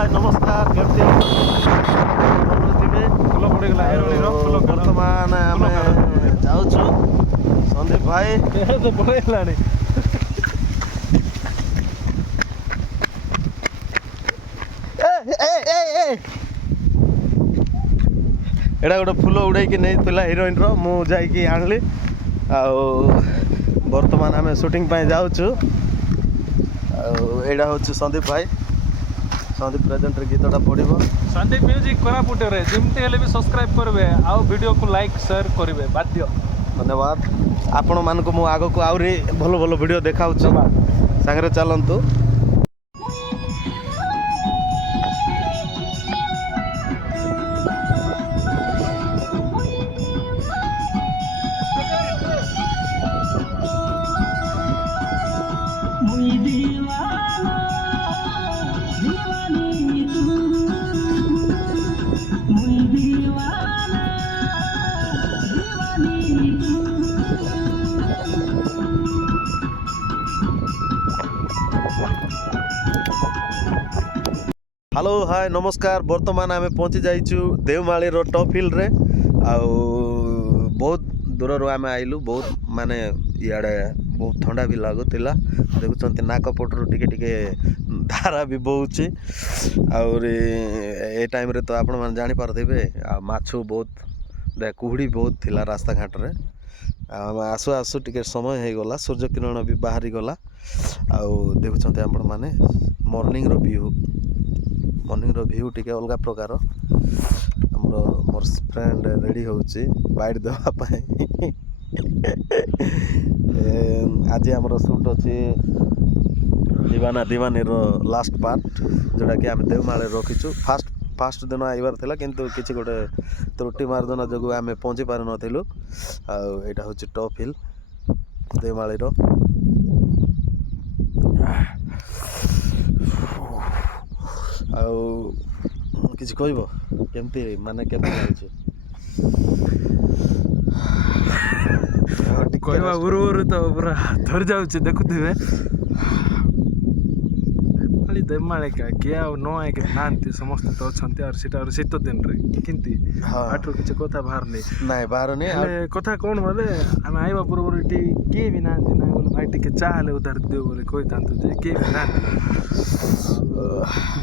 हाय नमस्कार केमती बर्तमान आम जाऊँ संदीप भाई पड़ेगा एटा गोटे फुल उड़े नहीं हिरोइन मु जाइकी आनली बर्तमान आम शूटिंग जाऊँ एटा हूँ संदीप भाई संदीप प्रेजेंट गीतटा पड़ो संदीप म्यूजिक कोरापुट रे जमती हेले भी सब्सक्राइब करबे आ वीडियो को लाइक शेयर करबे बाध्य धन्यवाद आपण मान को मु आगो को आउरी भलो भलो वीडियो देखाउ सांगरे चलंतु हेलो हाय नमस्कार बर्तमान आम पहुँची जाइचु देवमाली रो टॉप हिल रे बहुत दूर रो आम आइलु बहुत माने इयाडे बहुत ठंडा भी लगुला देखुं नाकपटू टिके धारा भी बहुची और ए टाइम रे तो आपण मैंने जापारे माछु बहुत कुहुड़ी बहुत थिला रास्ता घाट रे आसु आसु टिके समय हो गला सूर्य किरण भी बाहरी गला आउ देखुं आपण मैंने मॉर्निंग रो व्यू टिके अलग प्रकार मोर फ्रेंड रेडी होची बाइट देवा पाए आज आमर शूट अच्छी दीवाना दीवानी रो लास्ट पार्ट जोटा कि आम देवमाल रखीचु फास्ट दिन आइबार थिला किंतु किसी गोटे त्रुटि मार्जन जो आम पहुँची पार नथिलु आउटा हूँ टॉप हिल देवमाली रो किसी कहब केमती माने केमती लाଗୁଛି कहवा उरु तो पूरा धरी जाऊँ देखुवे देवमाली क्या किए न आए ना समस्त तो अच्छा और सीटा शीत दिन रे किंती आठर किसी कथा बाहर नहीं बाहर नहीं कथा कौन बोले आम आइबा पूर्व ये किए भी ना बोले भाई टी चाह उधार देव बोले कही था किए भी ना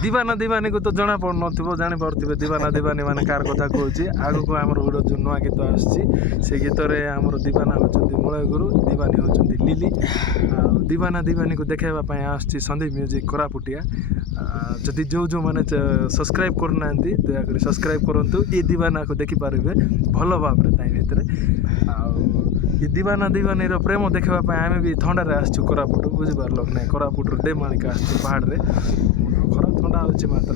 दीवाना दीवानी को तो जना पड़ न जानी पारे दीवाना दीवानी माने कार कथा कहूँ आग को आम गोटे जो नुआ गीत आसी गीत आम दीवाना होती मलय गुरु दीवानी होती लिली दीवाना दीवानी को देखाइबापी आसुच्ची संदीप म्यूजिक कोरापुटिया जदि जो मैंने सब्सक्राइब करना दयाकोरी सब्सक्राइब करूँ ये दीवाना को देखिपारे भल भाव भितर ये दीवाना दीवानी प्रेम देखापी आम भी थंडारे आसचु कोरापुट बुझिपार ना कोरापुट देवमाली का आसचु पहाड़ रे खरा थंडा होची मात्र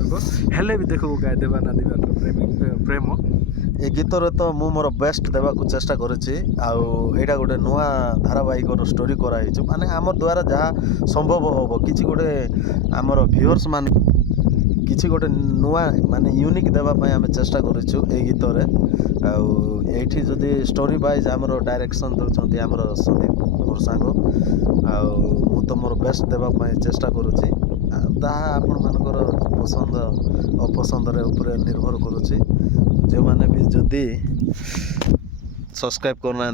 हेले भी देखो गाय देवाना दीवान प्रेम ए गीत रे तो मु मोर बेस्ट देवा को चेष्टा करेछि एटा गोटे नुआ धारावाहिक स्टोरी कराई माने आम द्वारा जहाँ संभव होबो किछि गोटे आमर व्यूअर्स मान किछि गोटे नुआ माने यूनिक देवा पई आमे चेष्टा करिछु ए गीत रे एठी जदि स्टोरी वाइज आमर डायरेक्शन दउछंती आमर संदीप मोर सांग मु तो मोर बेस्ट देवा पई चेष्टा करुछि ताहा आपण मानकर पसंद अपसंद रे ऊपर निर्भर करुछि जो माने भी जदि सब्सक्राइब करना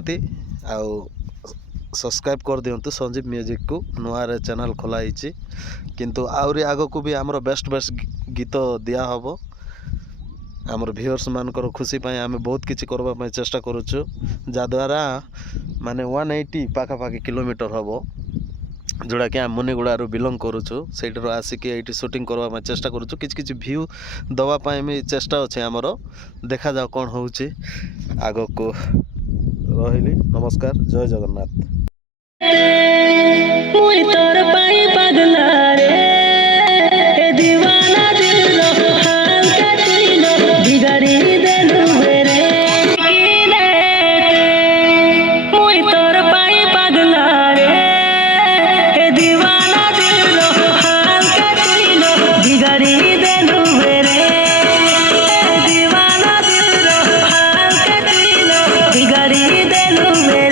सब्सक्राइब कर दिंतु संजीव म्यूजिक को नुआ रे चैनल खोलाई किंतु आउरी आग को भी आमर बेस्ट गीत दिया हम आमर व्यूअर्स मानकर खुशी पाई आम बहुत किसी करबा चेष्टा करुछु जद्वारा माने 180 पाखापाखि किलोमीटर हम जोड़ा कि आम मुनिगुड़ा बिलंग करुछु सेठर आसिक ये शूटिंग करबा चेष्टा करुछु किछि व्यू दवापाई चेष्टा अच्छे आमर देखा जाओ कौन होउछि आग को रहिली नमस्कार जय जगन्नाथ मुई तोर पाई पगला रे ए दीवाना दिल हाल कटिलो बिगड़ी देलु रे मुई तोर पाई पगला रे ए दीवाना दिल हाल कटिलो बिगड़ी देलु रे दीवाना दिल हाल कटिलो बिगड़ी देलु रे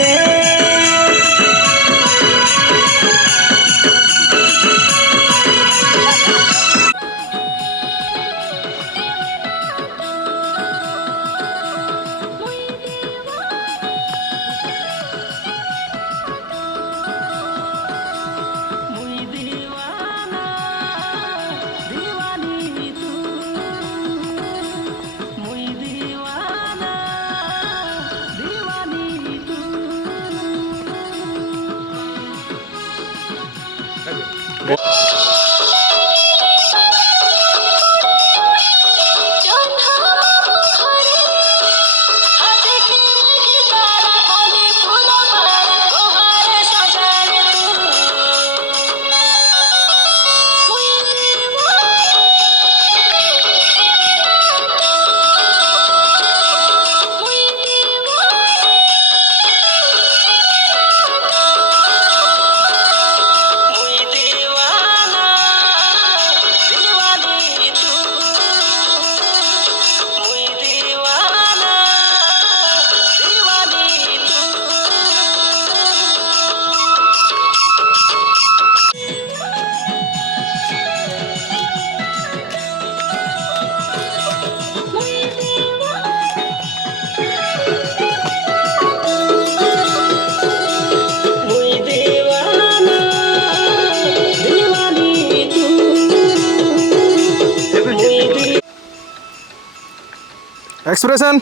एक्सप्रेशन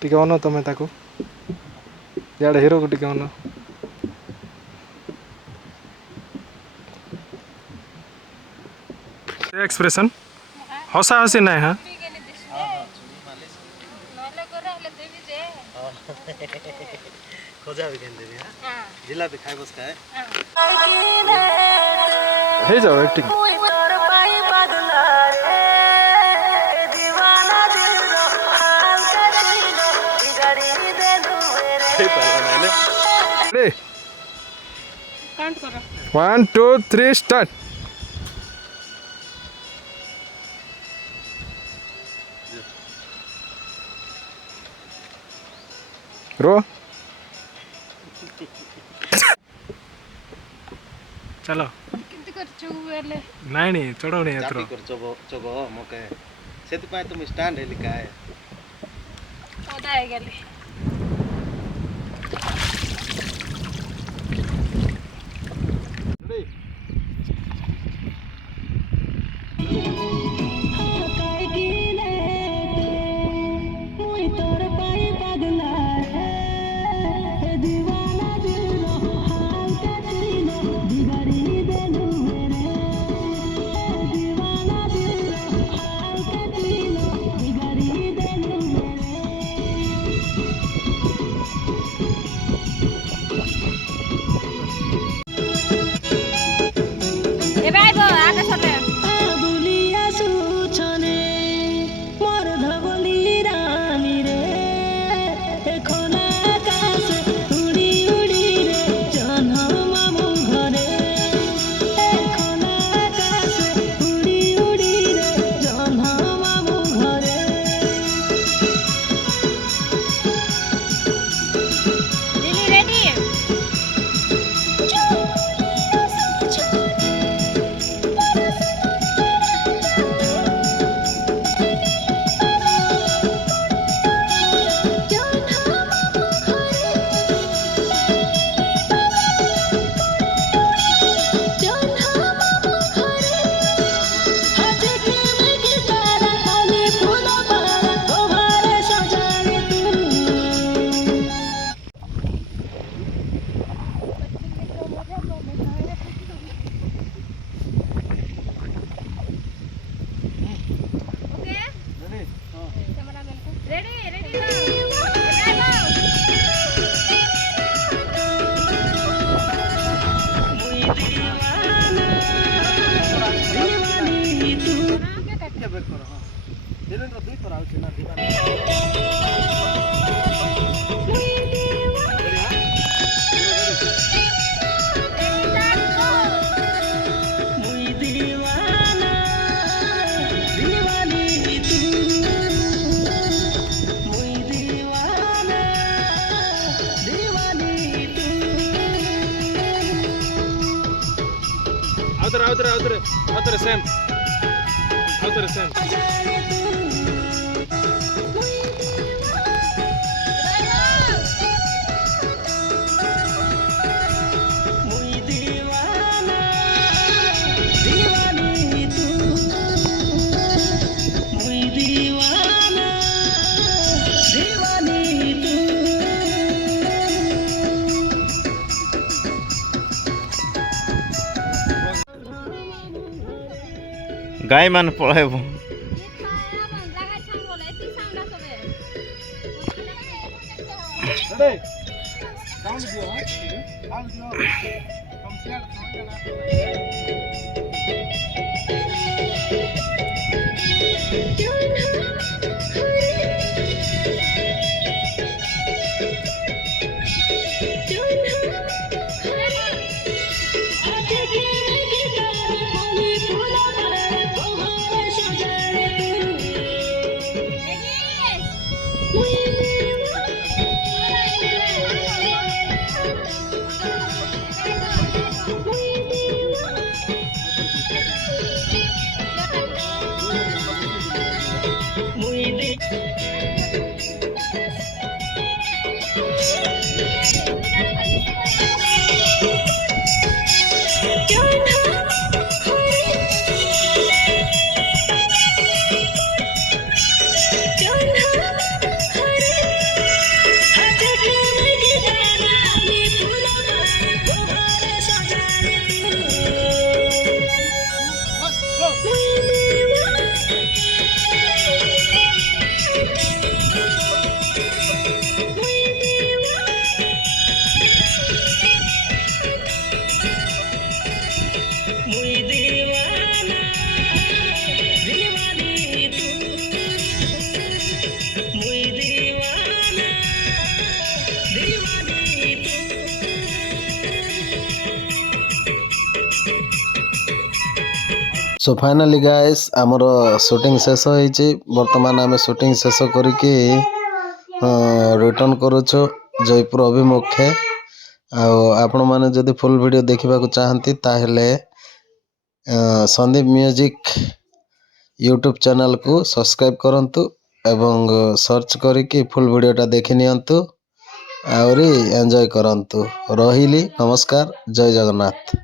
टिके अन तमें ताको यार हीरो को टिके अन एक्सप्रेशन हसा हसी ना हाँ खोजा भी देवी जिलापी खाए बस खाए हे जाओ एक्टिंग रेडी 1 2 3 स्टार्ट रो चलो ନାଇଁ ଚଢ଼ଉନି ଏଥର ଚଗ ମକେ ସେଥିପାଇଁ ତୁମେ ଷ୍ଟାଣ୍ଡ ହେଲି କାଏ Outer Sam. Outer Sam. गाय मान पळाइबो सो फाइनाली गाइस आमर शूटिंग शेष होइछि वर्तमान आम शूटिंग शेष करिकी रिटर्न करुछु जयपुर अभिमुखे आपण माने जदि फुल वीडियो देखा चाहती ताहेले संदीप म्यूजिक यूट्यूब चैनल को सब्सक्राइब करंतु एवं सर्च करिकी फुल वीडियोटा देखि नियंतु आउरी एंजॉय करंतु। रहिली नमस्कार जय जगन्नाथ।